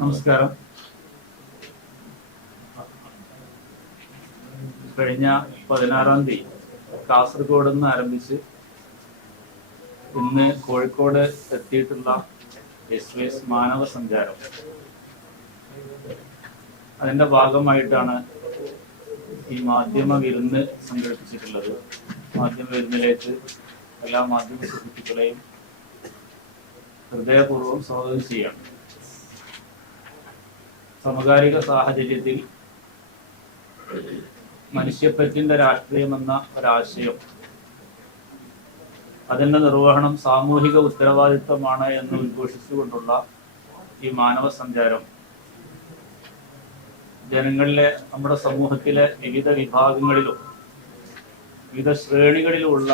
നമസ്കാരം. കഴിഞ്ഞ പതിനാറാം തീയതി കാസർഗോഡ് നിന്ന് ആരംഭിച്ച് ഇന്ന് കോഴിക്കോട് എത്തിയിട്ടുള്ള എസ് വി എസ് മാനവ സഞ്ചാരം. അതിന്റെ ഭാഗമായിട്ടാണ് ഈ മാധ്യമ വിരുന്ന് സംഘടിപ്പിച്ചിട്ടുള്ളത്. മാധ്യമ വിരുന്നിലേക്ക് എല്ലാ മാധ്യമ സുഹൃത്തുക്കളെയും ഹൃദയപൂർവം സ്വാഗതം ചെയ്യണം സമകാലിക സാഹചര്യത്തിൽ മനുഷ്യപ്പറ്റിന്റെ രാഷ്ട്രീയം എന്ന ഒരാശയം. അതിന്റെ നിർവഹണം സാമൂഹിക ഉത്തരവാദിത്വമാണ് എന്ന് ഉദ്ഘോഷിച്ചുകൊണ്ടുള്ള ഈ മാനവ സഞ്ചാരം ജനങ്ങളിലെ നമ്മുടെ സമൂഹത്തിലെ വിവിധ വിഭാഗങ്ങളിലും വിവിധ ശ്രേണികളിലുമുള്ള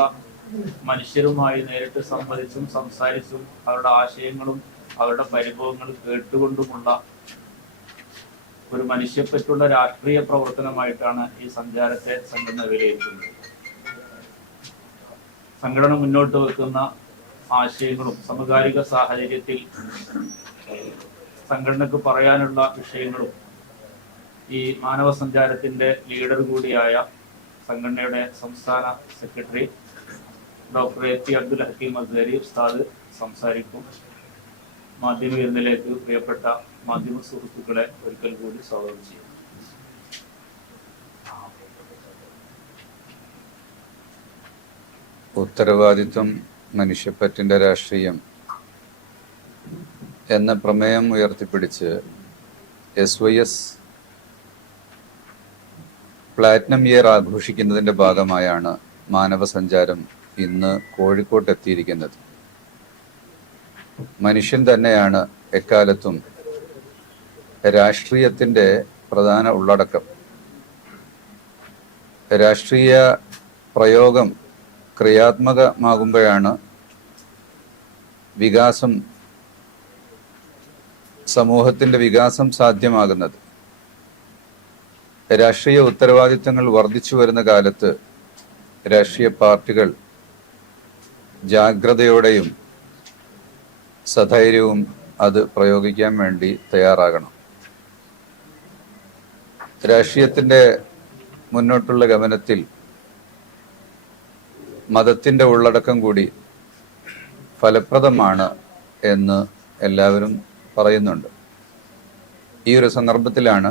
മനുഷ്യരുമായി നേരിട്ട് സംവദിച്ചും സംസാരിച്ചും അവരുടെ ആശയങ്ങളും അവരുടെ പരിഭവങ്ങളും കേട്ടുകൊണ്ടുമുള്ള ഒരു മനുഷ്യപ്പറ്റുള്ള രാഷ്ട്രീയ പ്രവർത്തനമായിട്ടാണ് ഈ സഞ്ചാരത്തെ സംഘടന വിലയിരുത്തുന്നത്. സംഘടന മുന്നോട്ട് വെക്കുന്ന ആശയങ്ങളും സമകാലിക സാഹചര്യത്തിൽ സംഘടനക്ക് പറയാനുള്ള വിഷയങ്ങളും ഈ മാനവ സഞ്ചാരത്തിന്റെ ലീഡർ കൂടിയായ സംഘടനയുടെ സംസ്ഥാന secretary doctor A P Abdul Hakeem Azhari ഉസ്താദ് സംസാരിക്കും. മാധ്യമ വിരുന്നിലേക്ക് പ്രിയപ്പെട്ട മാധ്യമ സുഹൃത്തുക്കളെ ഒരിക്കൽ കൂടി സ്വാഗതം ചെയ്യുന്നു. ഉത്തരവാദിത്വം മനുഷ്യപ്പറ്റിന്റെ രാഷ്ട്രീയം എന്ന പ്രമേയം ഉയർത്തിപ്പിടിച്ച് S Y S platinum year ആഘോഷിക്കുന്നതിന്റെ ഭാഗമായാണ് മാനവ സഞ്ചാരം ഇന്ന് കോഴിക്കോട്ടെത്തിയിരിക്കുന്നത്. മനുഷ്യൻ തന്നെയാണ് എക്കാലത്തും രാഷ്ട്രീയത്തിന്റെ പ്രധാന ഉള്ളടക്കം. രാഷ്ട്രീയ പ്രയോഗം ക്രിയാത്മകമാകുമ്പോഴാണ് വികാസം സമൂഹത്തിന്റെ വികാസം സാധ്യമാകുന്നത്. രാഷ്ട്രീയ ഉത്തരവാദിത്തങ്ങൾ വർദ്ധിച്ചു വരുന്ന കാലത്ത് രാഷ്ട്രീയ പാർട്ടികൾ ജാഗ്രതയോടെയും സധൈര്യവും അത് പ്രയോഗിക്കാൻ വേണ്ടി തയ്യാറാകണം. രാഷ്ട്രീയത്തിന്റെ മുന്നോട്ടുള്ള ഗമനത്തിൽ മതത്തിന്റെ ഉള്ളടക്കം കൂടി ഫലപ്രദമാണ് എന്ന് എല്ലാവരും പറയുന്നുണ്ട്. ഈ ഒരു സന്ദർഭത്തിലാണ്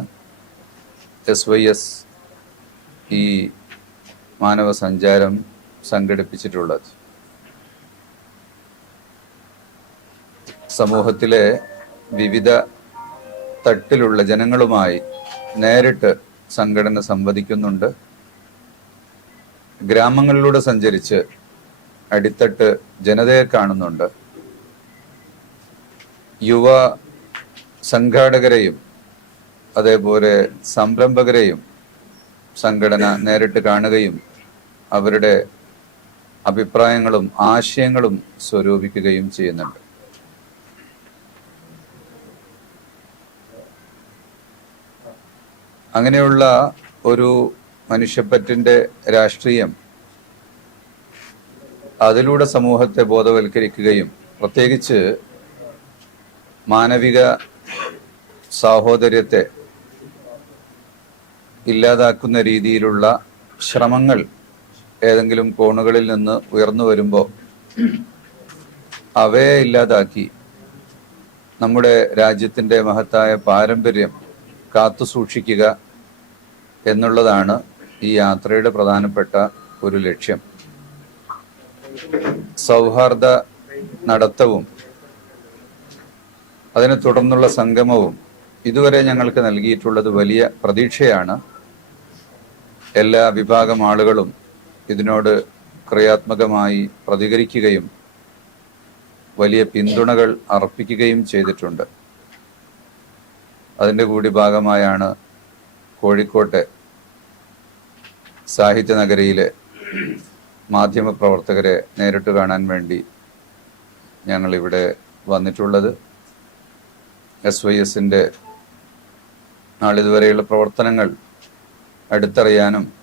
എസ് വൈ എസ് ഈ മാനവ സഞ്ചാരം സംഘടിപ്പിച്ചിട്ടുള്ളത്. സമൂഹത്തിലെ വിവിധ തട്ടിലുള്ള ജനങ്ങളുമായി നേരിട്ട് സംഘടന സംവദിക്കുന്നുണ്ട്. ഗ്രാമങ്ങളിലൂടെ സഞ്ചരിച്ച് അടിത്തട്ട് ജനതയെ കാണുന്നുണ്ട്. യുവ സംഘാടകരെയും അതേപോലെ സംരംഭകരെയും സംഘടന നേരിട്ട് കാണുകയും അവരുടെ അഭിപ്രായങ്ങളും ആശയങ്ങളും സ്വരൂപിക്കുകയും ചെയ്യുന്നുണ്ട്. അങ്ങനെയുള്ള ഒരു മനുഷ്യപ്പറ്റിന്റെ രാഷ്ട്രീയം അതിലൂടെ സമൂഹത്തെ ബോധവൽക്കരിക്കുകയും പ്രത്യേകിച്ച് മാനവിക സാഹോദര്യത്തെ ഇല്ലാതാക്കുന്ന രീതിയിലുള്ള ശ്രമങ്ങൾ ഏതെങ്കിലും കോണുകളിൽ നിന്ന് ഉയർന്നു വരുമ്പോൾ അവയെ ഇല്ലാതാക്കി നമ്മുടെ രാജ്യത്തിന്റെ മഹത്തായ പാരമ്പര്യം കാത്തു സൂക്ഷിക്കുക എന്നുള്ളതാണ് ഈ യാത്രയുടെ പ്രധാനപ്പെട്ട ഒരു ലക്ഷ്യം. സൗഹാർദ്ദ നടത്തവും അതിനെ തുടർന്നുള്ള സംഗമവും ഇതുവരെ ഞങ്ങൾക്ക് നൽകിയിട്ടുള്ളത് വലിയ പ്രതീക്ഷയാണ്. എല്ലാ വിഭാഗം ആളുകളും ഇതിനോട് ക്രിയാത്മകമായി പ്രതികരിക്കുകയും വലിയ പിന്തുണകൾ അർപ്പിക്കുകയും ചെയ്തിട്ടുണ്ട്. അതിന്റെ കൂടി ഭാഗമായാണ് കോഴിക്കോട്ടെ സാഹിത്യ നഗരിയിലെ മാധ്യമപ്രവർത്തകരെ നേരിട്ട് കാണാൻ വേണ്ടി ഞങ്ങളിവിടെ വന്നിട്ടുള്ളത്. എസ് വൈ എസിന്റെ നാളിതുവരെയുള്ള പ്രവർത്തനങ്ങൾ അടുത്തറിയാനും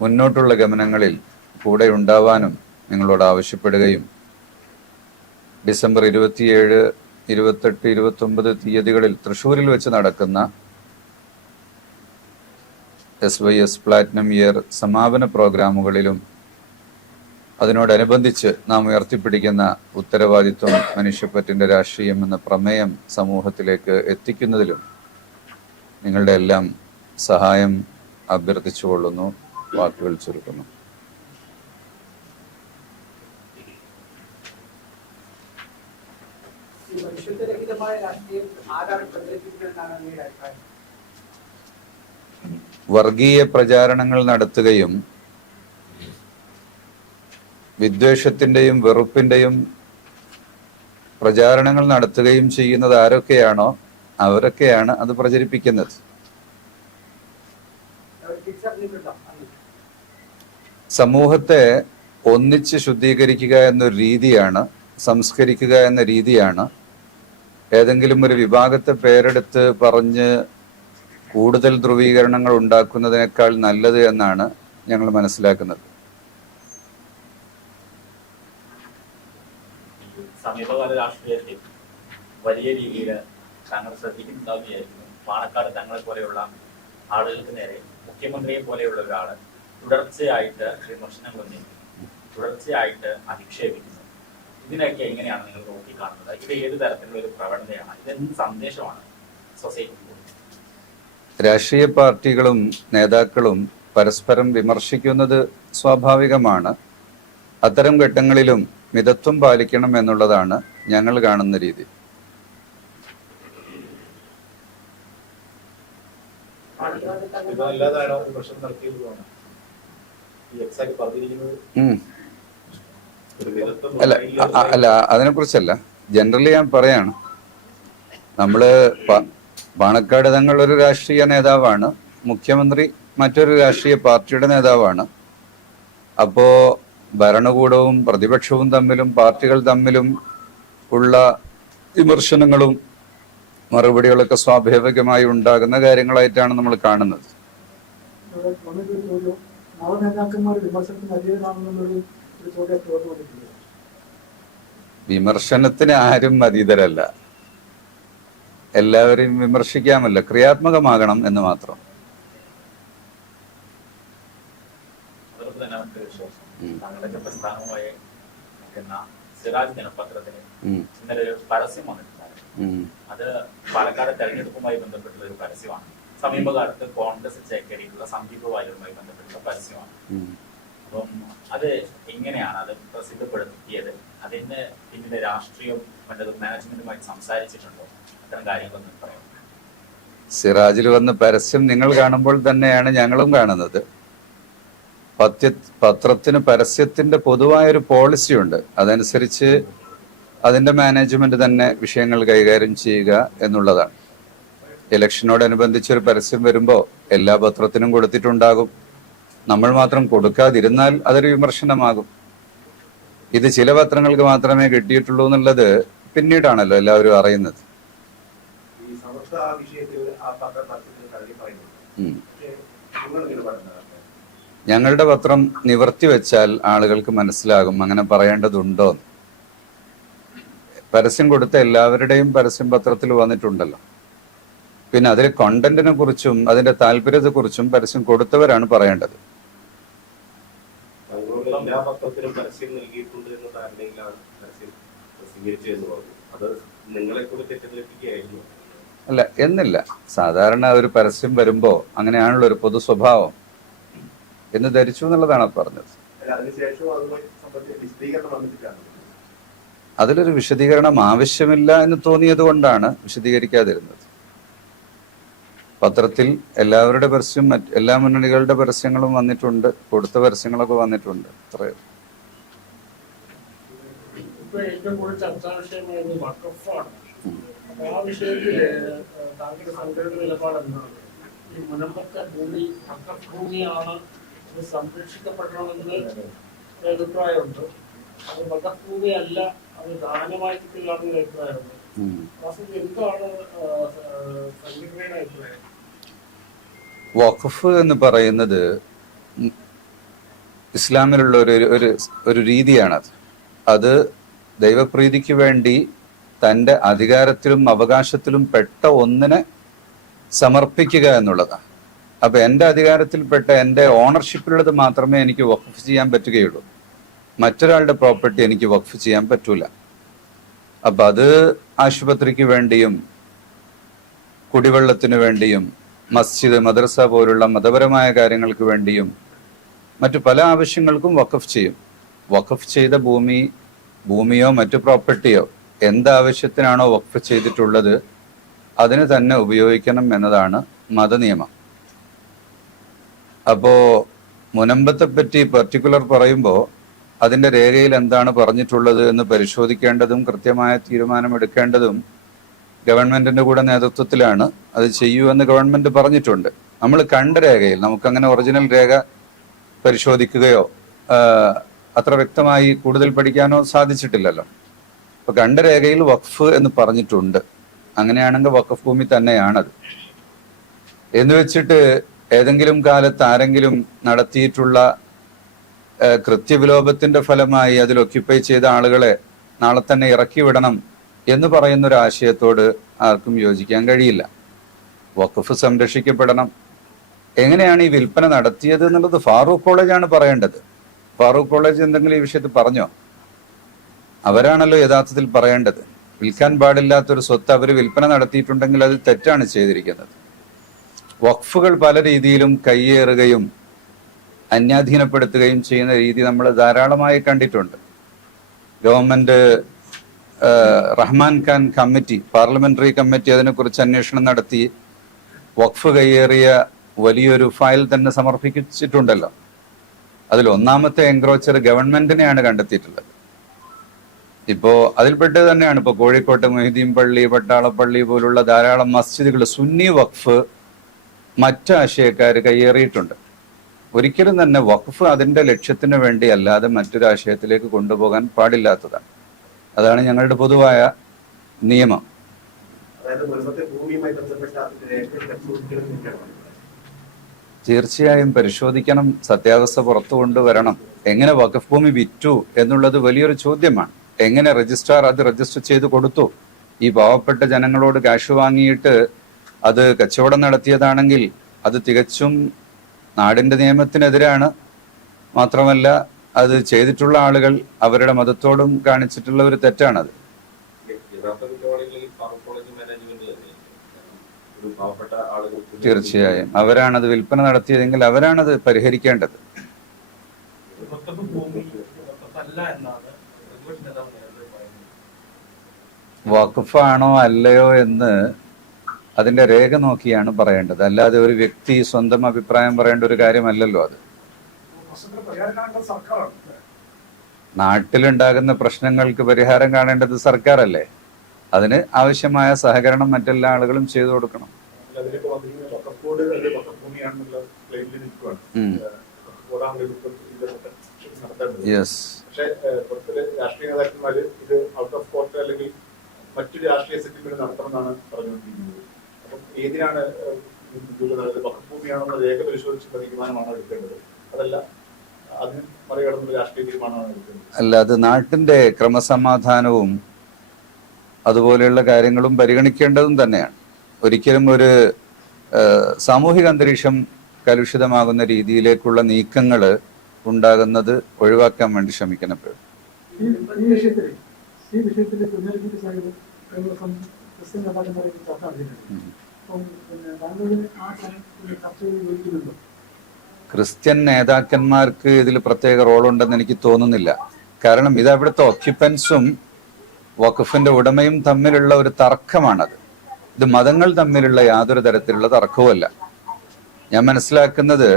മുന്നോട്ടുള്ള ഗമനങ്ങളിൽ കൂടെ ഉണ്ടാവാനും നിങ്ങളോട് ആവശ്യപ്പെടുകയും ഡിസംബർ ഇരുപത്തിയേഴ് ഇരുപത്തെട്ട് ഇരുപത്തൊമ്പത് തീയതികളിൽ തൃശൂരിൽ വെച്ച് നടക്കുന്ന S Y S platinum year സമാപന പ്രോഗ്രാമുകളിലും അതിനോടനുബന്ധിച്ച് നാം ഉയർത്തിപ്പിടിക്കുന്ന ഉത്തരവാദിത്വം മനുഷ്യപ്പറ്റിന്റെ രാഷ്ട്രീയം എന്ന പ്രമേയം സമൂഹത്തിലേക്ക് എത്തിക്കുന്നതിലും നിങ്ങളുടെ എല്ലാം സഹായം അഭ്യർത്ഥിച്ചുകൊള്ളുന്നു വാക്കുകൾ ചുരുക്കുന്നു ഈ മനുഷ്യത്വരഹിതമായ രാഷ്ട്രീയം ആരാണ് പ്രചരിപ്പിക്കുന്നതെന്നാണ് അങ്ങയുടെ അഭിപ്രായം? വർഗീയ പ്രചാരണങ്ങൾ നടത്തുകയും വിദ്വേഷത്തിന്റെയും വെറുപ്പിന്റെയും പ്രചാരണങ്ങൾ നടത്തുകയും ചെയ്യുന്നത് ആരൊക്കെയാണോ അവരൊക്കെയാണ് അത് പ്രചരിപ്പിക്കുന്നത്. സമൂഹത്തെ ഒന്നിച്ച് ശുദ്ധീകരിക്കുക എന്നൊരു രീതിയാണ് സംസ്കരിക്കുക എന്ന രീതിയാണ് ഏതെങ്കിലും ഒരു വിഭാഗത്തെ പേരെടുത്ത് പറഞ്ഞ് കൂടുതൽ ധ്രുവീകരണങ്ങൾ ഉണ്ടാക്കുന്നതിനേക്കാൾ നല്ലത് എന്നാണ് ഞങ്ങൾ മനസ്സിലാക്കുന്നത്. സമീപകാല രാഷ്ട്രീയത്തിൽ വലിയ രീതിയിൽ താങ്കൾ ശ്രദ്ധിക്കുന്നുണ്ടാവുകയായിരുന്നു. പാണക്കാട് തങ്ങളെ പോലെയുള്ള ആളുകൾക്ക് നേരെ മുഖ്യമന്ത്രിയെ പോലെയുള്ള തുടർച്ചയായിട്ട് വിമർശനങ്ങൾ ഉന്നയിക്കുന്നു തുടർച്ചയായിട്ട് അധിക്ഷേപിക്കുന്നു. ഇതിനൊക്കെ എങ്ങനെയാണ് നിങ്ങൾ നോക്കിക്കാണുന്നത്? ഇത് ഏത് തരത്തിലുള്ള ഒരു പ്രവണതയാണ്? ഇതെന്ത് സന്ദേശമാണ് സൊസൈറ്റി രാഷ്ട്രീയ പാർട്ടികളും നേതാക്കളും പരസ്പരം വിമർശിക്കുന്നത് സ്വാഭാവികമാണ്. അത്തരം ഘട്ടങ്ങളിലും മിതത്വം പാലിക്കണം എന്നുള്ളതാണ് ഞങ്ങൾ കാണുന്ന രീതി. ഇതല്ലാതാണോ? വിമർശനം ഈ എക്സാക്ട് പറഞ്ഞിരിക്കുന്നത് അല്ല അല്ല അതിനെ കുറിച്ചല്ല ജനറലി ഞാൻ പറയാണ്. നമ്മൾ പാണക്കാട് തങ്ങൾ ഒരു രാഷ്ട്രീയ നേതാവാണ്. മുഖ്യമന്ത്രി മറ്റൊരു രാഷ്ട്രീയ പാർട്ടിയുടെ നേതാവാണ്. അപ്പോ ഭരണകൂടവും പ്രതിപക്ഷവും തമ്മിലും പാർട്ടികൾ തമ്മിലും ഉള്ള വിമർശനങ്ങളും മറുപടികളൊക്കെ സ്വാഭാവികമായി ഉണ്ടാകുന്ന കാര്യങ്ങളായിട്ടാണ് നമ്മൾ കാണുന്നത്. വിമർശനത്തിന് ആരും അതീതരല്ല. എല്ലാവരെയും വിമർശിക്കാമല്ലോ. ക്രിയാത്മകമാകണം എന്ന് മാത്രം. പ്രസ്ഥാനവുമായി നിൽക്കുന്ന സിറാജ് ദിനപത്രത്തിന് ഇന്നലെ ഒരു പരസ്യം വന്നിട്ടുണ്ടായിരുന്നു. അത് പാലക്കാട് തെരഞ്ഞെടുപ്പുമായി ബന്ധപ്പെട്ടുള്ള ഒരു പരസ്യമാണ്. സമീപകാലത്ത് കോൺഗ്രസ് ചേക്കേറിയിട്ടുള്ള സന്ദീപ് വാര്യവുമായി ബന്ധപ്പെട്ടുള്ള പരസ്യമാണ്. അപ്പം അത് എങ്ങനെയാണ് അത് പ്രസിദ്ധപ്പെടുത്തിയത്? അതിന് പിന്നീട് രാഷ്ട്രീയം മറ്റത് മാനേജ്മെന്റുമായി സംസാരിച്ചിട്ടുണ്ടോ? അത്തരം കാര്യങ്ങളൊന്നും പറയാം സിറാജിൽ വന്ന പരസ്യം നിങ്ങൾ കാണുമ്പോൾ തന്നെയാണ് ഞങ്ങളും കാണുന്നത്. പത്യ പത്രത്തിന് പരസ്യത്തിന്റെ പൊതുവായൊരു പോളിസി ഉണ്ട്. അതനുസരിച്ച് അതിന്റെ മാനേജ്മെന്റ് തന്നെ വിഷയങ്ങൾ കൈകാര്യം ചെയ്യുക എന്നുള്ളതാണ്. ഇലക്ഷനോടനുബന്ധിച്ച് ഒരു പരസ്യം വരുമ്പോൾ എല്ലാ പത്രത്തിനും കൊടുത്തിട്ടുണ്ടാകും. നമ്മൾ മാത്രം കൊടുക്കാതിരുന്നാൽ അതൊരു വിമർശനമാകും. ഇത് ചില പത്രങ്ങൾക്ക് മാത്രമേ കിട്ടിയിട്ടുള്ളൂ എന്നുള്ളത് പിന്നീടാണല്ലോ എല്ലാവരും അറിയുന്നത്. ഞങ്ങളുടെ പത്രം നിവർത്തി വെച്ചാൽ ആളുകൾക്ക് മനസ്സിലാകും അങ്ങനെ പറയേണ്ടതുണ്ടോ. പരസ്യം കൊടുത്ത എല്ലാവരുടെയും പരസ്യം പത്രത്തിൽ വന്നിട്ടുണ്ടല്ലോ. പിന്നെ അതിലെ കണ്ടന്റിനെ കുറിച്ചും അതിന്റെ താല്പര്യത്തെ കുറിച്ചും പരസ്യം കൊടുത്തവരാണ് പറയേണ്ടത്. എല്ലാ പത്രത്തിലും പരസ്യം നൽകിയിട്ടുണ്ട് എന്ന ധാരണയിലാണ് പരസ്യം പ്രസിദ്ധീകരിച്ചു എന്ന് പറഞ്ഞു. അത് നിങ്ങളെ കൂടെ തെറ്റിദ്ധരിപ്പിക്കുകയായിരുന്നു. അല്ല എന്നില്ല. സാധാരണ ഒരു പരസ്യം വരുമ്പോ അങ്ങനെയാണല്ലോ ഒരു പൊതു സ്വഭാവം. എന്ന് ധരിച്ചു എന്നുള്ളതാണ് പറഞ്ഞത്. അതിലൊരു വിശദീകരണം ആവശ്യമില്ല എന്ന് തോന്നിയത് കൊണ്ടാണ് വിശദീകരിക്കാതിരുന്നത്. പത്രത്തിൽ എല്ലാവരുടെ പരസ്യം മറ്റ് എല്ലാ മുന്നണികളുടെ പരസ്യങ്ങളും വന്നിട്ടുണ്ട് കൊടുത്ത പരസ്യങ്ങളൊക്കെ വന്നിട്ടുണ്ട്. ഇത് സംരക്ഷിക്കപ്പെടണമെന്ന് അഭിപ്രായമുണ്ട്. അത് വകഭൂമിയല്ല ഭൂമി അത് ദാനമായി കിട്ടുകയാണെന്ന് ഒരു അഭിപ്രായമുണ്ട് വഖഫ് എന്ന് പറയുന്നത് ഇസ്ലാമിലുള്ള ഒരു ഒരു ഒരു രീതിയാണത്. അത് ദൈവപ്രീതിക്ക് വേണ്ടി തന്റെ അധികാരത്തിലും അവകാശത്തിലും പെട്ട ഒന്നിനെ സമർപ്പിക്കുക എന്നുള്ളതാണ്. അപ്പൊ എന്റെ അധികാരത്തിൽപ്പെട്ട എന്റെ ഓണർഷിപ്പിലുള്ളത് മാത്രമേ എനിക്ക് വഖഫ് ചെയ്യാൻ പറ്റുകയുള്ളൂ. മറ്റൊരാളുടെ പ്രോപ്പർട്ടി എനിക്ക് വഖഫ് ചെയ്യാൻ പറ്റൂല. അപ്പൊ അത് ആശുപത്രിക്ക് വേണ്ടിയും കുടിവെള്ളത്തിന് വേണ്ടിയും മസ്ജിദ് മദ്രസ പോലുള്ള മതപരമായ കാര്യങ്ങൾക്ക് വേണ്ടിയും മറ്റു പല ആവശ്യങ്ങൾക്കും വഖഫ് ചെയ്യും. വഖഫ് ചെയ്ത ഭൂമി ഭൂമിയോ മറ്റു പ്രോപ്പർട്ടിയോ എന്താവശ്യത്തിനാണോ വഖഫ് ചെയ്തിട്ടുള്ളത് അതിന് തന്നെ ഉപയോഗിക്കണം എന്നതാണ് മതനിയമം. അപ്പോ മുനമ്പത്തെ പറ്റി പർട്ടിക്കുലർ പറയുമ്പോൾ അതിന്റെ രേഖയിൽ എന്താണ് പറഞ്ഞിട്ടുള്ളത് എന്ന് പരിശോധിക്കേണ്ടതും കൃത്യമായ തീരുമാനമെടുക്കേണ്ടതും ഗവൺമെന്റിന്റെ കൂടെ നേതൃത്വത്തിലാണ് അത് ചെയ്യൂ എന്ന് ഗവൺമെന്റ് പറഞ്ഞിട്ടുണ്ട്. നമ്മൾ കണ്ട രേഖയിൽ നമുക്കങ്ങനെ ഒറിജിനൽ രേഖ പരിശോധിക്കുകയോ അത്ര വ്യക്തമായി കൂടുതൽ പഠിക്കാനോ സാധിച്ചിട്ടില്ലല്ലോ. അപ്പൊ കണ്ട രേഖയിൽ വഖഫ് എന്ന് പറഞ്ഞിട്ടുണ്ട്. അങ്ങനെയാണെങ്കിൽ വഖഫ് ഭൂമി തന്നെയാണത്. എന്ന് വെച്ചിട്ട് ഏതെങ്കിലും കാലത്ത് ആരെങ്കിലും നടത്തിയിട്ടുള്ള കൃത്യവിലോപത്തിന്റെ ഫലമായി അതിൽ ഒക്യുപ്പൈ ചെയ്ത ആളുകളെ നാളെ തന്നെ ഇറക്കി വിടണം എന്ന് പറയുന്ന ഒരു ആശയത്തോട് ആർക്കും യോജിക്കാൻ കഴിയില്ല. വഖഫ് സംരക്ഷിക്കപ്പെടണം. എങ്ങനെയാണ് ഈ വിൽപ്പന നടത്തിയത് എന്നുള്ളത് ഫാറൂഖ് കോളേജാണ് പറയേണ്ടത്. ഫാറൂഖ് കോളേജ് എന്തെങ്കിലും ഈ വിഷയത്തിൽ പറഞ്ഞോ? അവരാണല്ലോ യഥാർത്ഥത്തിൽ പറയേണ്ടത്. വിൽക്കാൻ പാടില്ലാത്തൊരു സ്വത്ത് അവർ വിൽപ്പന നടത്തിയിട്ടുണ്ടെങ്കിൽ അത് തെറ്റാണ് ചെയ്തിരിക്കുന്നത്. വഖഫുകൾ പല രീതിയിലും കയ്യേറുകയും അന്യാധീനപ്പെടുത്തുകയും ചെയ്യുന്ന രീതി നമ്മൾ ധാരാളമായി കണ്ടിട്ടുണ്ട്. Government Rahman Khan committee parliamentary committee അതിനെക്കുറിച്ച് അന്വേഷണം നടത്തി. വഖഫ് കയ്യേറിയ വലിയൊരു ഫയൽ തന്നെ സമർപ്പിച്ചിട്ടുണ്ടല്ലോ. അതിൽ ഒന്നാമത്തെ എൻക്രോച്ചർ ഗവൺമെന്റിനെയാണ് കണ്ടെത്തിയിട്ടുള്ളത്. ഇപ്പോ അതിൽപ്പെട്ടത് തന്നെയാണ്. ഇപ്പോൾ കോഴിക്കോട്ട് മൊഹിദ്ദീൻ പള്ളി പട്ടാളപ്പള്ളി പോലുള്ള ധാരാളം മസ്ജിദുകൾ സുന്നി വഖഫ് മറ്റ് ആശയക്കാർ കയ്യേറിയിട്ടുണ്ട്. ഒരിക്കലും തന്നെ വഖഫ് അതിന്റെ ലക്ഷ്യത്തിന് വേണ്ടി അല്ലാതെ മറ്റൊരു ആശയത്തിലേക്ക് കൊണ്ടുപോകാൻ പാടില്ലാത്തതാണ്. അതാണ് ഞങ്ങളുടെ പൊതുവായ നിയമം. തീർച്ചയായും പരിശോധിക്കണം സത്യാവസ്ഥ പുറത്തു കൊണ്ടുവരണം. എങ്ങനെ വഖഫ് ഭൂമി വിറ്റു എന്നുള്ളത് വലിയൊരു ചോദ്യമാണ്. എങ്ങനെ രജിസ്ട്രാർ അത് രജിസ്റ്റർ ചെയ്ത് കൊടുത്തു? ഈ പാവപ്പെട്ട ജനങ്ങളോട് കാശ് വാങ്ങിയിട്ട് അത് കച്ചവടം നടത്തിയതാണെങ്കിൽ അത് തികച്ചും നാടിന്റെ നിയമത്തിനെതിരാണ് മാത്രമല്ല അത് ചെയ്തിട്ടുള്ള ആളുകൾ അവരുടെ മതത്തോടും കാണിച്ചിട്ടുള്ള ഒരു തെറ്റാണത്. തീർച്ചയായും. അവരാണത് വിൽപ്പന നടത്തിയതെങ്കിൽ അവരാണത് പരിഹരിക്കേണ്ടത്. വഖഫാണോ അല്ലയോ എന്ന് അതിന്റെ രേഖ നോക്കിയാണ് പറയേണ്ടത്. അല്ലാതെ ഒരു വ്യക്തി സ്വന്തം അഭിപ്രായം പറയേണ്ട ഒരു കാര്യമല്ലല്ലോ അത്. നാട്ടിലുണ്ടാകുന്ന പ്രശ്നങ്ങൾക്ക് പരിഹാരം കാണേണ്ടത് സർക്കാരല്ലേ? അതിന് ആവശ്യമായ സഹകരണം മറ്റെല്ലാ ആളുകളും ചെയ്തു കൊടുക്കണം. യെസ് രാഷ്ട്രീയ നേതാക്കന്മാര് ഇത് ഔട്ട് ഓഫ് കോർട്ട് അല്ലെങ്കിൽ മറ്റൊരു രാഷ്ട്രീയ സെറ്റിൽമെന്റ് നടത്തണമെന്നാണ് പറഞ്ഞുകൊണ്ടിരിക്കുന്നത്. അപ്പം ഏതിനാണ് ഏഹ്, ഇതുള്ളത് വഖഫ് ഭൂമിയാണെന്ന രേഖ പരിശോധിച്ച് തീരുമാനമാണോ എടുക്കേണ്ടത്. അതല്ല അതിന് മറികടന്നുള്ള രാഷ്ട്രീയ തീരുമാനമാണ് എടുക്കേണ്ടത്. അല്ല അത് നാട്ടിന്റെ ക്രമസമാധാനവും അതുപോലെയുള്ള കാര്യങ്ങളും പരിഗണിക്കേണ്ടതും തന്നെയാണ്. ഒരിക്കലും ഒരു സാമൂഹിക അന്തരീക്ഷം കലുഷിതമാകുന്ന രീതിയിലേക്കുള്ള നീക്കങ്ങൾ ഉണ്ടാകുന്നത് ഒഴിവാക്കാൻ വേണ്ടി ശ്രമിക്കണം എപ്പോഴും. ഈ ഈ വിഷയത്തിൽ ഈ വിഷയത്തിൽ ക്രിസ്ത്യൻ നേതാക്കന്മാരെ ചർച്ച നടത്തിയിട്ടുണ്ട് അപ്പം പിന്നെ താങ്കൾ ആ ചർച്ച ചർച്ചയിൽ ക്രിസ്ത്യൻ നേതാക്കന്മാർക്ക് ഇതിൽ പ്രത്യേക റോളുണ്ടെന്ന് എനിക്ക് തോന്നുന്നില്ല. കാരണം ഇത് അവിടുത്തെ ഒക്യുപ്പൻസും വഖഫിന്റെ ഉടമയും തമ്മിലുള്ള ഒരു തർക്കമാണത്. ഇത് മതങ്ങൾ തമ്മിലുള്ള യാതൊരു തരത്തിലുള്ള തർക്കവുമല്ല ഞാൻ മനസ്സിലാക്കുന്നത്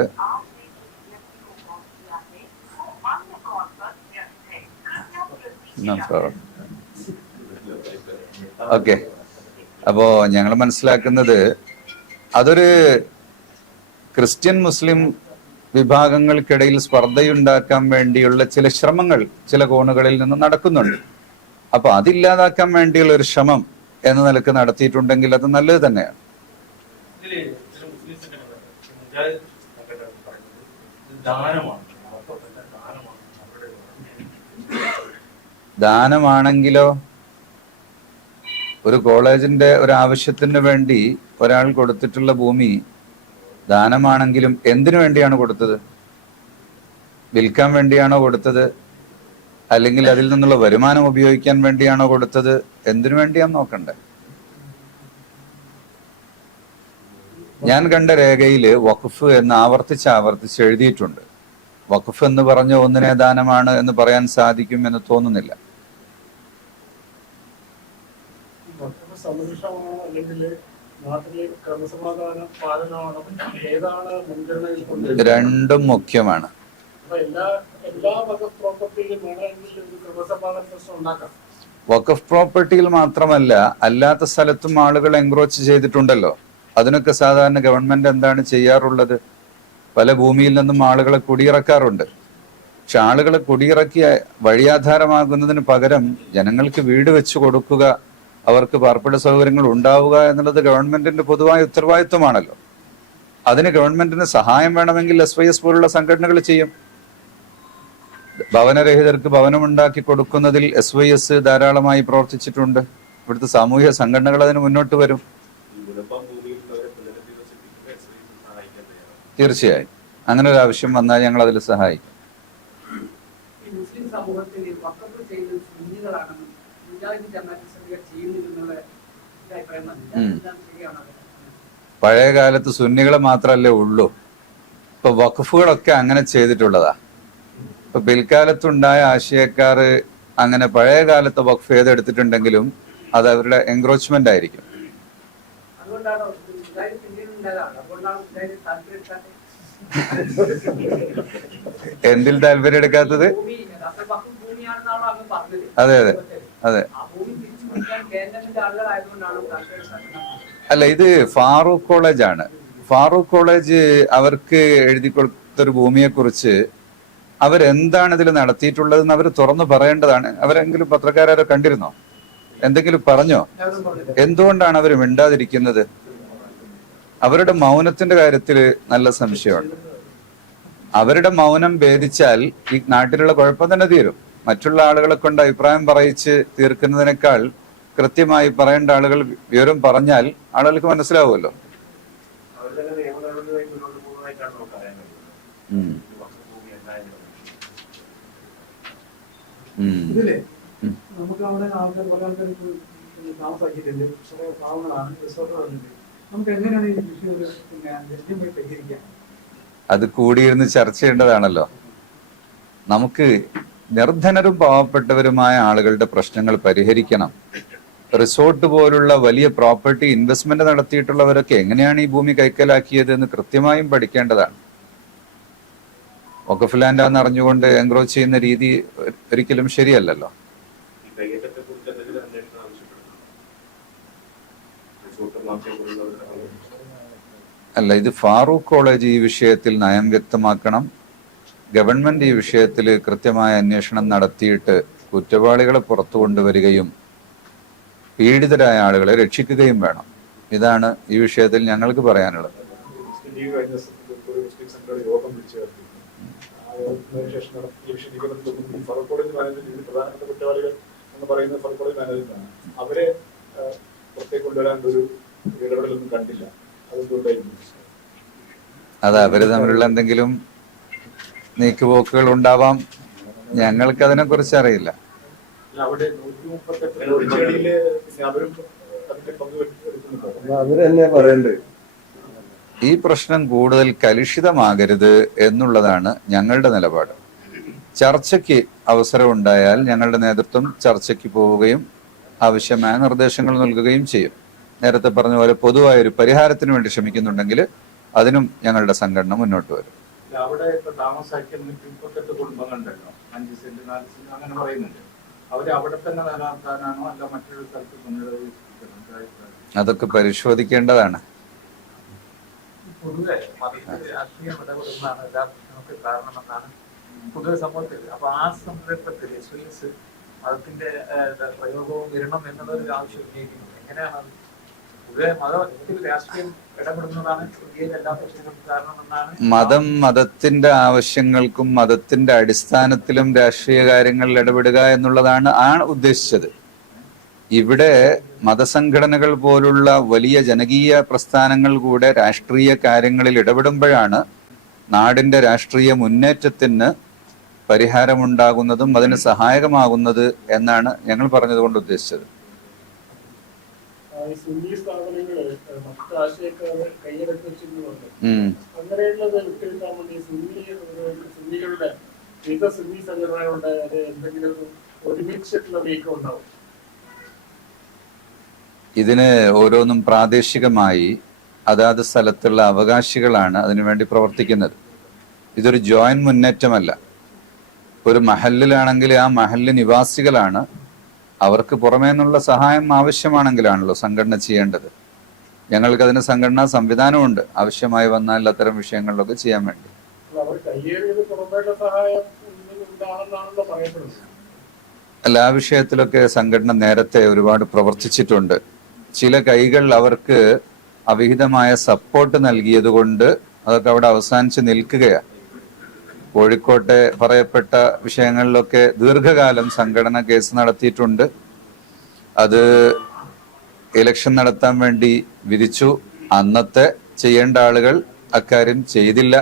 ഓക്കെ അപ്പോ ഞങ്ങൾ മനസ്സിലാക്കുന്നത് അതൊരു ക്രിസ്ത്യൻ മുസ്ലിം വിഭാഗങ്ങൾക്കിടയിൽ സ്പർദ്ധയുണ്ടാക്കാൻ വേണ്ടിയുള്ള ചില ശ്രമങ്ങൾ ചില കോണുകളിൽ നിന്ന് നടക്കുന്നുണ്ട്. അപ്പൊ അതില്ലാതാക്കാൻ വേണ്ടിയുള്ള ഒരു ശ്രമം എന്ന നിലയ്ക്ക് നടത്തിയിട്ടുണ്ടെങ്കിൽ അത് നല്ലത് തന്നെയാണ്. ഇതിൽ ചില മുസ്ലിം സംഘടനകൾ മുജാഹിദ് സംഘടനകൾ പറയുന്നത് ഇത് ദാനമാണ് വഖഫല്ല ദാനമാണ് അവരുടെ ദാനമാണെങ്കിലോ ഒരു കോളേജിന്റെ ഒരു ആവശ്യത്തിന് വേണ്ടി ഒരാൾ കൊടുത്തിട്ടുള്ള ഭൂമി ദാനമാണെങ്കിലും എന്തിനു വേണ്ടിയാണ് കൊടുത്തത്? വിൽക്കാൻ വേണ്ടിയാണോ കൊടുത്തത്? അല്ലെങ്കിൽ അതിൽ നിന്നുള്ള വരുമാനം ഉപയോഗിക്കാൻ വേണ്ടിയാണോ കൊടുത്തത്? എന്തിനു വേണ്ടിയാന്ന് നോക്കണ്ടേ. ഞാൻ കണ്ട രേഖയിൽ വഖഫ് എന്ന് ആവർത്തിച്ച് ആവർത്തിച്ച് എഴുതിയിട്ടുണ്ട്. വഖഫ് എന്ന് പറഞ്ഞ ഒന്നിനെ ദാനമാണ് എന്ന് പറയാൻ സാധിക്കും എന്ന് തോന്നുന്നില്ല. സംരക്ഷണമാണോ അല്ലെങ്കിൽ നാട്ടിലെ ക്രമസമാധാന പാലനമാണോ ഏതാണ് മുൻഗണനയിൽ കൊണ്ടുവരുന്നത്? രണ്ടും മുഖ്യമാണ്. എല്ലാ എല്ലാ വക പ്രോപ്പർട്ടിയിലും വേണമെങ്കിൽ ഒരു ക്രമസമാധാന പ്രശ്നം ഉണ്ടാക്കാം. വഖഫ് പ്രോപ്പർട്ടിയിൽ മാത്രമല്ല അല്ലാത്ത സ്ഥലത്തും ആളുകൾ എൻക്രോച്ച് ചെയ്തിട്ടുണ്ടല്ലോ. അതിനൊക്കെ സാധാരണ ഗവൺമെന്റ് എന്താണ് ചെയ്യാറുള്ളത്? പല ഭൂമിയിൽ നിന്നും ആളുകളെ കുടിയിറക്കാറുണ്ട്. പക്ഷെ ആളുകളെ കുടിയിറക്കി വഴിയാധാരമാകുന്നതിന് പകരം ജനങ്ങൾക്ക് വീട് വെച്ചു കൊടുക്കുക അവർക്ക് പാർപ്പിട സൗകര്യങ്ങൾ ഉണ്ടാവുക എന്നുള്ളത് ഗവൺമെന്റിന്റെ പൊതുവായ ഉത്തരവാദിത്വമാണല്ലോ. അതിന് ഗവൺമെന്റിന് സഹായം വേണമെങ്കിൽ എസ് വൈ എസ് പോലുള്ള സംഘടനകൾ ചെയ്യും. ഭവനരഹിതർക്ക് ഭവനമുണ്ടാക്കി കൊടുക്കുന്നതിൽ എസ് വൈ എസ് ധാരാളമായി പ്രവർത്തിച്ചിട്ടുണ്ട്. ഇവിടുത്തെ സാമൂഹ്യ സംഘടനകൾ അതിന് മുന്നോട്ട് വരും. തീർച്ചയായും. അങ്ങനെ ഒരു ആവശ്യം വന്നാൽ ഞങ്ങൾ അതിൽ സഹായിക്കും ഇസ്ലാമികൾ ചെയ്യുന്നില്ലെന്നുള്ള ഒരു അഭിപ്രായം വന്നില്ല ഉം. എന്താണ് ശരിയാണോ അത്? പഴയ കാലത്ത് സുന്നികളെ മാത്രമല്ലേ ഉള്ളൂ. ഇപ്പൊ വഖഫുകളൊക്കെ അങ്ങനെ ചെയ്തിട്ടുള്ളതാ. ഇപ്പൊ പിൽക്കാലത്തുണ്ടായ ആശയക്കാര് അങ്ങനെ പഴയ കാലത്തെ വഖഫ് ചെയ്തെടുത്തിട്ടുണ്ടെങ്കിലും അത് അവരുടെ എൻക്രോച്ച്മെന്റ് ആയിരിക്കും. എന്തിൽ താല്പര്യം എടുക്കാത്തത്? അതെ അതെ അതെ. അല്ല ഇത് ഫാറൂഖ് കോളേജ് ആണ്. ഫാറൂഖ് കോളേജ് അവർക്ക് എഴുതി കൊടുത്തൊരു ഭൂമിയെ കുറിച്ച് അവരെന്താണ് ഇതിൽ നടത്തിയിട്ടുള്ളതെന്ന് അവർ തുറന്നു പറയേണ്ടതാണ്. അവരെങ്കിലും പത്രക്കാരോ കണ്ടിരുന്നോ? എന്തെങ്കിലും പറഞ്ഞോ? എന്തുകൊണ്ടാണ് അവർ മിണ്ടാതിരിക്കുന്നത്? അവരുടെ മൗനത്തിന്റെ കാര്യത്തിൽ നല്ല സംശയമുണ്ട് അവരുടെ മൗനം ഭേദിച്ചാൽ ഈ നാട്ടിലുള്ള കുഴപ്പം തന്നെ തീരും. മറ്റുള്ള ആളുകളെ കൊണ്ട് അഭിപ്രായം പറയിച്ച് തീർക്കുന്നതിനേക്കാൾ കൃത്യമായി പറയേണ്ട ആളുകൾ വിവരം പറഞ്ഞാൽ ആളുകൾക്ക് മനസ്സിലാവുമല്ലോ. നമുക്ക് അവിടെ ആൾക്കാർ പല ആൾക്കാർ താമസാക്കിയിട്ടുണ്ട്. കുറെ പാവങ്ങളാണ്. റിസോർട്ടുകളുണ്ട് നമുക്ക് എങ്ങനെയാണ് ഈ വിഷയം ഒരു പിന്നെ ലഭ്യമായി പരിഹരിക്കാൻ? അത് കൂടിയിരുന്ന് ചർച്ച ചെയ്യേണ്ടതാണല്ലോ. നമുക്ക് നിർധനരും പാവപ്പെട്ടവരുമായ ആളുകളുടെ പ്രശ്നങ്ങൾ പരിഹരിക്കണം. റിസോർട്ട് പോലുള്ള വലിയ പ്രോപ്പർട്ടി ഇൻവെസ്റ്റ്മെന്റ് നടത്തിയിട്ടുള്ളവരൊക്കെ എങ്ങനെയാണ് ഈ ഭൂമി കൈക്കലാക്കിയത് എന്ന് കൃത്യമായും പഠിക്കേണ്ടതാണ്. വഖഫ് ലാൻഡാന്ന് അറിഞ്ഞുകൊണ്ട് എൻക്രോച്ച് ചെയ്യുന്ന രീതി ഒരിക്കലും ശരിയല്ലല്ലോ. അല്ല ഇത് ഫാറൂഖ് കോളേജ് ഈ വിഷയത്തിൽ നയം വ്യക്തമാക്കണം. ഗവൺമെന്റ് ഈ വിഷയത്തിൽ കൃത്യമായ അന്വേഷണം നടത്തിയിട്ട് കുറ്റവാളികളെ പുറത്തു കൊണ്ടുവരികയും പീഡിതരായ ആളുകളെ രക്ഷിക്കുകയും വേണം. ഇതാണ് ഈ വിഷയത്തിൽ ഞങ്ങൾക്ക് പറയാനുള്ളത്. അവരെ കൊണ്ടുവരാൻ ഒരു കണ്ടില്ല അത് അവർ തമ്മിലുള്ള എന്തെങ്കിലും നീക്കുപോക്കുകൾ ഉണ്ടാവാം. ഞങ്ങൾക്ക് അതിനെ കുറിച്ച് അറിയില്ല അവിടെ അവരെന്നെ പറയണ്ടേ? ഈ പ്രശ്നം കൂടുതൽ കലുഷിതമാകരുത് എന്നുള്ളതാണ് ഞങ്ങളുടെ നിലപാട്. ചർച്ചയ്ക്ക് അവസരം ഉണ്ടായാൽ ഞങ്ങളുടെ നേതൃത്വം ചർച്ചയ്ക്ക് പോവുകയും ആവശ്യമായ നിർദ്ദേശങ്ങൾ നൽകുകയും ചെയ്യും. നേരത്തെ പറഞ്ഞ പോലെ പൊതുവായ ഒരു പരിഹാരത്തിന് വേണ്ടി ശ്രമിക്കുന്നുണ്ടെങ്കിൽ അതിനും ഞങ്ങളുടെ സംഘടന മുന്നോട്ട് വരും. അവിടെ താമസാക്കിയ കുടുംബങ്ങളുണ്ടല്ലോ. അഞ്ച് സെന്റ് നാല് സെന്റ് അങ്ങനെ പറയുന്നുണ്ട്. അവർ അവിടെ തന്നെ നിലനിർത്താനാണോ അല്ല മറ്റൊരു സ്ഥലത്ത് പുനരധിവസിപ്പിക്കണോ എന്താ അതൊക്കെ പരിശോധിക്കേണ്ടതാണ്. പൊതുവെ മതത്തിൽ രാഷ്ട്രീയം ഇടപെടുന്നതാണ് എല്ലാ പ്രശ്നങ്ങൾക്ക് കാരണമെന്നാണ് പൊതുവെ സമൂഹത്തിൽ അപ്പൊ ആ സന്ദർഭത്തിൽ എസ് വൈ മതത്തിന്റെ പ്രയോഗവും വരണം എന്നുള്ളൊരു ആവശ്യം ഉന്നയിക്കുന്നു എങ്ങനെയാണ് അത് മതം മതത്തിന്റെ ആവശ്യങ്ങൾക്കും മതത്തിന്റെ അടിസ്ഥാനത്തിലും രാഷ്ട്രീയ കാര്യങ്ങളിൽ ഇടപെടുക എന്നുള്ളതാണ് ആ ഉദ്ദേശിച്ചത്. ഇവിടെ മതസംഘടനകൾ പോലുള്ള വലിയ ജനകീയ പ്രസ്ഥാനങ്ങൾ കൂടെ രാഷ്ട്രീയ കാര്യങ്ങളിൽ ഇടപെടുമ്പോഴാണ് നാടിന്റെ രാഷ്ട്രീയ മുന്നേറ്റത്തിന് പരിഹാരമുണ്ടാകുന്നതും അതിന് സഹായകമാകുന്നത് എന്നാണ് ഞങ്ങൾ പറഞ്ഞതുകൊണ്ട് ഉദ്ദേശിച്ചത്. സുന്നി സ്ഥാപനങ്ങൾ ഏഹ്, മറ്റ് ആശയക്കാരെ കൈയടക്കി വെച്ചിരുന്നുണ്ട് ഉം. അങ്ങനെയുള്ളത് വിട്ടുകിട്ടാൻ വേണ്ടി സുന്നി ഏഹ്, സുന്നികളുടെ വിവിധ സുന്നി സംഘടനകളുടെ അത് എന്തെങ്കിലും ഒരു ഒരുമിച്ചിട്ടുള്ള നീക്കം ഉണ്ടാവും. ഇതിന് ഓരോന്നും പ്രാദേശികമായി അതാത് സ്ഥലത്തുള്ള അവകാശികളാണ് അതിനുവേണ്ടി പ്രവർത്തിക്കുന്നത്. ഇതൊരു ജോയിന്റ് മുന്നേറ്റമല്ല. ഒരു മഹലിലാണെങ്കിൽ ആ മഹൽ നിവാസികളാണ് അവർക്ക് പുറമേ നിന്നുള്ള സഹായം ആവശ്യമാണെങ്കിലാണല്ലോ സംഘടന ചെയ്യേണ്ടത്. ഞങ്ങൾക്ക് അതിന് സംഘടനാ സംവിധാനമുണ്ട്. ആവശ്യമായി വന്നാൽ അത്തരം വിഷയങ്ങളിലൊക്കെ ചെയ്യാൻ വേണ്ടി. അല്ല, ആ വിഷയത്തിലൊക്കെ സംഘടന നേരത്തെ ഒരുപാട് പ്രവർത്തിച്ചിട്ടുണ്ട്. ചില കൈകൾ അവർക്ക് അവിഹിതമായ സപ്പോർട്ട് നൽകിയത് കൊണ്ട് അതൊക്കെ അവിടെ അവസാനിച്ച് നിൽക്കുകയാണ്. കോഴിക്കോട്ടെ പറയപ്പെട്ട വിഷയങ്ങളിലൊക്കെ ദീർഘകാലം സംഘടന കേസ് നടത്തിയിട്ടുണ്ട്. അത് ഇലക്ഷൻ നടത്താൻ വേണ്ടി വിധിച്ചു. അന്നത്തെ ചെയ്യേണ്ട ആളുകൾ അക്കാര്യം ചെയ്തില്ല.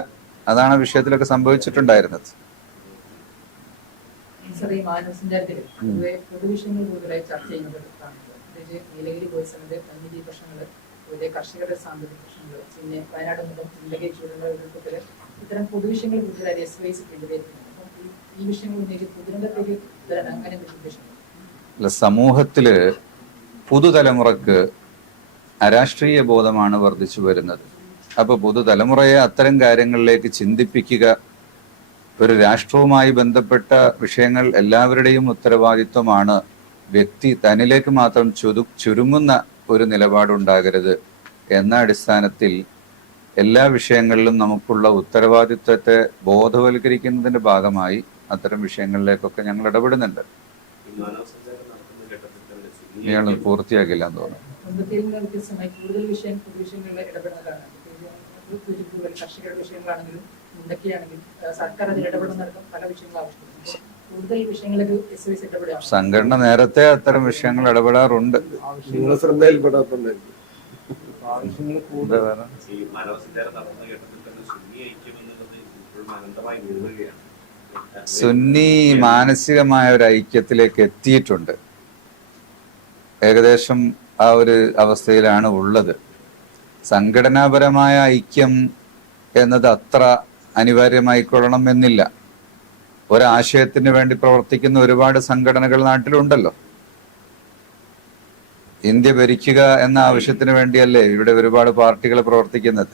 അതാണ് ആ വിഷയത്തിലൊക്കെ സംഭവിച്ചിട്ടുണ്ടായിരുന്നത്. കർഷകരുടെ സാമ്പത്തിക പ്രശ്നങ്ങൾ പിന്നെ വയനാട് ചിന്തകை ചൂടുള്ള ഇത്തരം പൊതുവിഷയങ്ങൾ കൂടുതലായി എസ് അപ്പം ഈ- വിഷയങ്ങൾ ഉന്നയിച്ച് പൊതുരംഗത്തേക്ക് അങ്ങനെ അല്ല സമൂഹത്തിൽ പുതുതലമുറക്ക് അരാഷ്ട്രീയ ബോധമാണ് വർദ്ധിച്ചു വരുന്നത്. അപ്പൊ പുതുതലമുറയെ അത്തരം കാര്യങ്ങളിലേക്ക് ചിന്തിപ്പിക്കുക ഒരു രാഷ്ട്രവുമായി ബന്ധപ്പെട്ട വിഷയങ്ങൾ എല്ലാവരുടെയും ഉത്തരവാദിത്വമാണ്. വ്യക്തി തനിലേക്ക് മാത്രം ചുരു ചുരുങ്ങുന്ന ഒരു നിലപാടുണ്ടാകരുത് എന്ന അടിസ്ഥാനത്തിൽ എല്ലാ വിഷയങ്ങളിലും നമുക്കുള്ള ഉത്തരവാദിത്വത്തെ ബോധവൽക്കരിക്കുന്നതിന്റെ ഭാഗമായി അത്തരം വിഷയങ്ങളിലേക്കൊക്കെ ഞങ്ങൾ ഇടപെടുന്നുണ്ട്. പൂർത്തിയാക്കില്ല എന്ന് തോന്നുന്നു. സംഘടന നേരത്തെ അത്തരം വിഷയങ്ങൾ ഇടപെടാറുണ്ട്. ശ്രദ്ധയിൽപ്പെടാത്തുണ്ടായിരുന്നു ശ്രദ്ധയിൽപ്പെടാത്തോണ്ടായിരിക്കും എന്താ വേറെ? ഈ മാനവ സഞ്ചാരം നടത്തുന്ന ഘട്ടത്തിൽ തന്നെ സുന്നി ഐക്യം എന്നുള്ളത് ഇപ്പോഴും അനന്തമായി നീളുകയാണ് സുന്നി മാനസികമായ ഒരു ഐക്യത്തിലേക്ക് എത്തിയിട്ടുണ്ട്. ഏകദേശം ആ ഒരു അവസ്ഥയിലാണ് ഉള്ളത്. സംഘടനാപരമായ ഐക്യം എന്നത് അത്ര അനിവാര്യമായിക്കൊള്ളണം എന്നില്ല. ഒരാശയത്തിന് വേണ്ടി പ്രവർത്തിക്കുന്ന ഒരുപാട് സംഘടനകൾ നാട്ടിലുണ്ടല്ലോ. ഇന്ത്യ ഭരിക്കുക എന്ന ആവശ്യത്തിന് വേണ്ടിയല്ലേ ഇവിടെ ഒരുപാട് പാർട്ടികൾ പ്രവർത്തിക്കുന്നത്.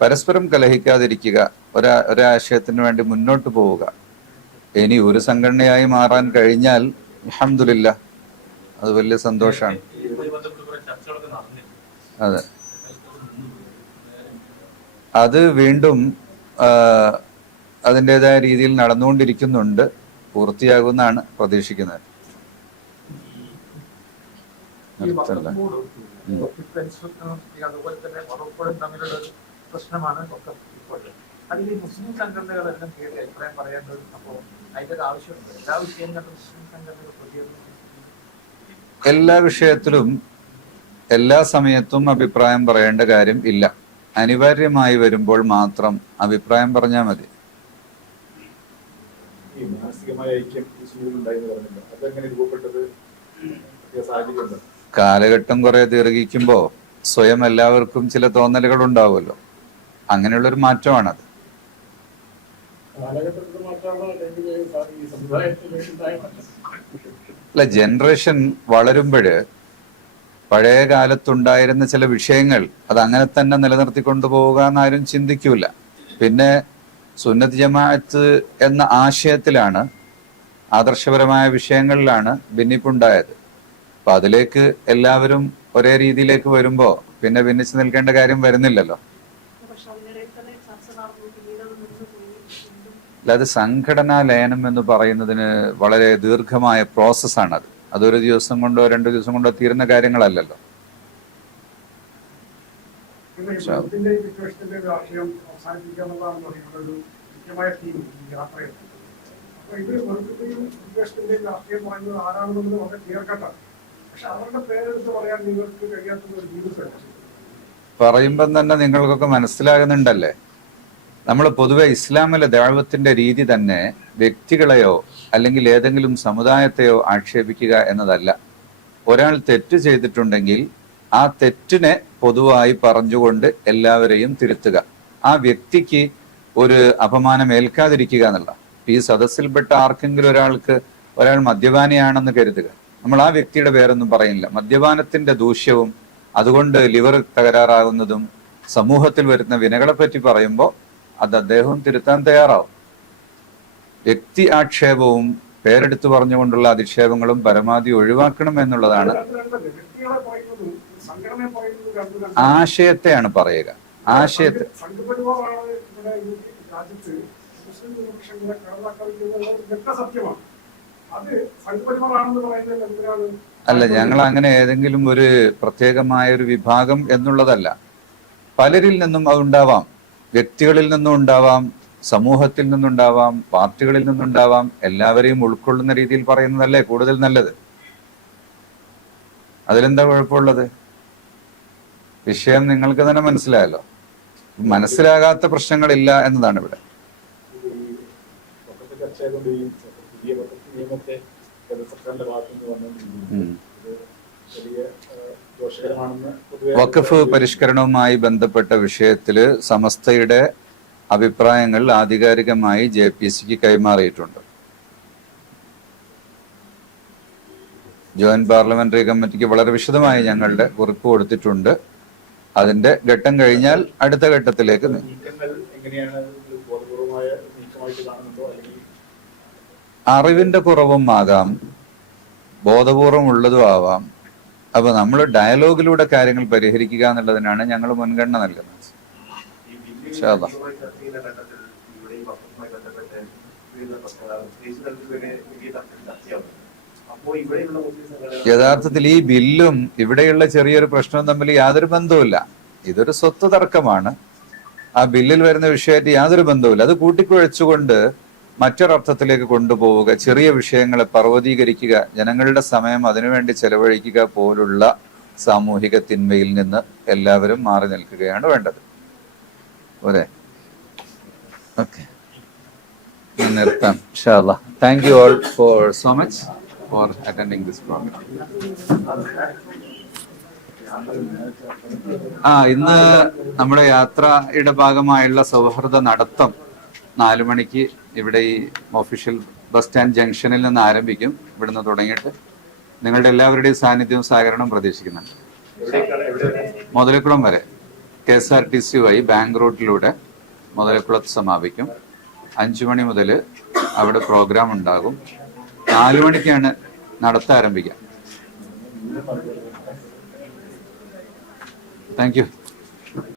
പരസ്പരം കലഹിക്കാതിരിക്കുക ഒരാ ഒരാശയത്തിന് വേണ്ടി മുന്നോട്ട് പോവുക. ഇനി ഒരു സംഘടനയായി മാറാൻ കഴിഞ്ഞാൽ അഹമ്മദില്ല അത് വലിയ സന്തോഷമാണ് അതെ. അത് വീണ്ടും അതിന്റെതായ രീതിയിൽ നടന്നുകൊണ്ടിരിക്കുന്നുണ്ട് പൂർത്തിയാകുമെന്നാണ് പ്രതീക്ഷിക്കുന്നത്. അതുപോലെ തന്നെ വകുപ്പുകളും തമ്മിലുള്ള ഒരു പ്രശ്നമാണ് അതിൽ ഈ മുസ്ലിം സംഘടനകളെല്ലാം അഭിപ്രായം ഒരു ആവശ്യമുണ്ട്. എല്ലാ വിഷയങ്ങളിലും മുസ്ലിം സംഘടനകൾ പ്രതികരണം എല്ലാ വിഷയത്തിലും എല്ലാ സമയത്തും അഭിപ്രായം പറയേണ്ട കാര്യം ഇല്ല. അനിവാര്യമായി വരുമ്പോൾ മാത്രം അഭിപ്രായം പറഞ്ഞാൽ മതി. ഈ മാനസികമായ ഐക്യം പറഞ്ഞില്ല? അതെങ്ങനെ രൂപപ്പെട്ടത്? സാഹചര്യം കാലഘട്ടം കുറെ ദീർഘിക്കുമ്പോൾ സ്വയം എല്ലാവർക്കും ചില തോന്നലുകൾ ഉണ്ടാവുമല്ലോ അങ്ങനെയുള്ളൊരു മാറ്റമാണത്. അല്ല ജനറേഷൻ വളരുമ്പോഴ് പഴയ കാലത്തുണ്ടായിരുന്ന ചില വിഷയങ്ങൾ അത് അങ്ങനെ തന്നെ നിലനിർത്തിക്കൊണ്ടു പോവുക എന്നാരും ചിന്തിക്കൂല. പിന്നെ സുന്നത്ത് ജമാഅത്ത് എന്ന ആശയത്തിലാണ് ആദർശപരമായ വിഷയങ്ങളിലാണ് ഭിന്നിപ്പുണ്ടായത്. അപ്പൊ അതിലേക്ക് എല്ലാവരും ഒരേ രീതിയിലേക്ക് വരുമ്പോ പിന്നെ ഭിന്നിച്ചു നിൽക്കേണ്ട കാര്യം വരുന്നില്ലല്ലോ. അത് അല്ലാതെ സംഘടനാ ലയനം എന്ന് പറയുന്നതിന് വളരെ ദീർഘമായ പ്രോസസ്സാണത് അതൊരു ദിവസം കൊണ്ടോ രണ്ടു ദിവസം കൊണ്ടോ തീരുന്ന കാര്യങ്ങളല്ലല്ലോ. അപ്പൊ ഇത് രാഷ്ട്രീയം പറയുന്നത് ആരാണെന്നുള്ളത് വളരെ ക്ലിയർ കട്ടാണ്. പറയുമ്പം തന്നെ നിങ്ങൾക്കൊക്കെ മനസ്സിലാകുന്നുണ്ടല്ലേ? നമ്മൾ പൊതുവെ ഇസ്ലാമിലെ ദൈവത്തിന്റെ രീതി തന്നെ വ്യക്തികളെയോ അല്ലെങ്കിൽ ഏതെങ്കിലും സമുദായത്തെയോ ആക്ഷേപിക്കുക എന്നതല്ല. ഒരാൾ തെറ്റ് ചെയ്തിട്ടുണ്ടെങ്കിൽ ആ തെറ്റിനെ പൊതുവായി പറഞ്ഞുകൊണ്ട് എല്ലാവരെയും തിരുത്തുക. ആ വ്യക്തിക്ക് ഒരു അപമാനം ഏൽക്കാതിരിക്കുക എന്നുള്ള ഈ സദസ്സിൽപ്പെട്ട ആർക്കെങ്കിലും ഒരാൾക്ക് ഒരാൾ മദ്യപാനിയാണെന്ന് കരുതുക. നമ്മൾ ആ വ്യക്തിയുടെ പേരൊന്നും പറയുന്നില്ല. മദ്യപാനത്തിന്റെ ദൂഷ്യവും അതുകൊണ്ട് ലിവർ തകരാറാകുന്നതും സമൂഹത്തിൽ വരുന്ന വിനകളെ പറ്റി പറയുമ്പോൾ അത് അദ്ദേഹവും തിരുത്താൻ തയ്യാറാവും. വ്യക്തി ആക്ഷേപവും പേരെടുത്തു പറഞ്ഞുകൊണ്ടുള്ള അധിക്ഷേപങ്ങളും പരമാവധി ഒഴിവാക്കണം എന്നുള്ളതാണ്. ആശയത്തെയാണ് പറയുക. ആശയത്തെ രാജ്യത്ത് അത് സംഘപരിവാറാണെന്ന് പറയുന്നത് എന്തിനാണ് അല്ല ഞങ്ങൾ അങ്ങനെ ഏതെങ്കിലും ഒരു പ്രത്യേകമായ ഒരു വിഭാഗം എന്നുള്ളതല്ല. പലരിൽ നിന്നും അതുണ്ടാവാം വ്യക്തികളിൽ നിന്നും ഉണ്ടാവാം സമൂഹത്തിൽ നിന്നുണ്ടാവാം പാർട്ടികളിൽ നിന്നുണ്ടാവാം എല്ലാവരെയും ഉൾക്കൊള്ളുന്ന രീതിയിൽ പറയുന്നതല്ലേ കൂടുതൽ നല്ലത്? അതിലെന്താ കുഴപ്പമുള്ളത്? വിഷയം നിങ്ങൾക്ക് തന്നെ മനസ്സിലായല്ലോ. മനസ്സിലാകാത്ത പ്രശ്നങ്ങളില്ല എന്നതാണ് ഇവിടെ. നിയമത്തെ സർക്കാരിന്റെ ഭാഗത്തു നിന്ന് വന്നുകൊണ്ടിരിക്കുന്നു വലിയ ദോഷകരമാണെന്ന് വഖഫ് പരിഷ്കരണവുമായി ബന്ധപ്പെട്ട വിഷയത്തിൽ സമസ്തയുടെ അഭിപ്രായങ്ങൾ ആധികാരികമായി ജെ പി സിക്ക് കൈമാറിയിട്ടുണ്ട്. ജോയിന്റ് പാർലമെന്ററി കമ്മിറ്റിക്ക് വളരെ വിശദമായി ഞങ്ങളുടെ കുറിപ്പ് കൊടുത്തിട്ടുണ്ട്. അതിന്റെ ഘട്ടം കഴിഞ്ഞാൽ അടുത്ത ഘട്ടത്തിലേക്ക്. നീക്കങ്ങൾ എങ്ങനെയാണ് ഇത് ബോധപൂർവമായ നീക്കമായിട്ട് കാണുന്നുണ്ടോ അല്ലെങ്കിൽ അറിവിന്റെ കുറവും ആകാം ബോധപൂർവം ഉള്ളതും ആവാം. അപ്പൊ നമ്മൾ ഡയലോഗിലൂടെ കാര്യങ്ങൾ പരിഹരിക്കുക എന്നുള്ളതിനാണ് ഞങ്ങൾ മുൻഗണന നൽകുന്നത്. യഥാർത്ഥത്തിൽ ഈ ബില്ലും ഇവിടെയുള്ള ചെറിയൊരു പ്രശ്നവും തമ്മിൽ യാതൊരു ബന്ധവുമില്ല. ഇതൊരു സ്വത്ത് തർക്കമാണ്. ആ ബില്ലിൽ വരുന്ന വിഷയമായിട്ട് യാതൊരു ബന്ധവുമില്ല. അത് കൂട്ടിക്കുഴച്ചുകൊണ്ട് മറ്റൊരർത്ഥത്തിലേക്ക് കൊണ്ടുപോവുക ചെറിയ വിഷയങ്ങളെ പർവതീകരിക്കുക ജനങ്ങളുടെ സമയം അതിനുവേണ്ടി ചെലവഴിക്കുക പോലുള്ള സാമൂഹിക തിന്മയിൽ നിന്ന് എല്ലാവരും മാറി നിൽക്കുകയാണ് വേണ്ടത്. പോരെ ഓക്കെ. നിർത്താം. Thank you all for so much for attending this programme ആ ഇന്ന് നമ്മുടെ യാത്രയുടെ ഭാഗമായുള്ള സൗഹൃദ നടത്തം നാലു മണിക്ക് ഇവിടെ ഈ ഒഫീഷ്യൽ ബസ് സ്റ്റാൻഡ് ജംഗ്ഷനിൽ നിന്ന് ആരംഭിക്കും. ഇവിടുന്ന് തുടങ്ങിയിട്ട് നിങ്ങളുടെ എല്ലാവരുടെയും സാന്നിധ്യവും സഹകരണവും പ്രതീക്ഷിക്കുന്നുണ്ട്. മുതലക്കുളം വരെ K S R T C വഴി ബാങ്ക് റൂട്ടിലൂടെ മുതലക്കുളത്ത് സമാപിക്കും. അഞ്ചു മണി മുതൽ അവിടെ പ്രോഗ്രാം ഉണ്ടാകും. നാലു മണിക്കാണ് നടത്താരംഭിക്കുക. Thank you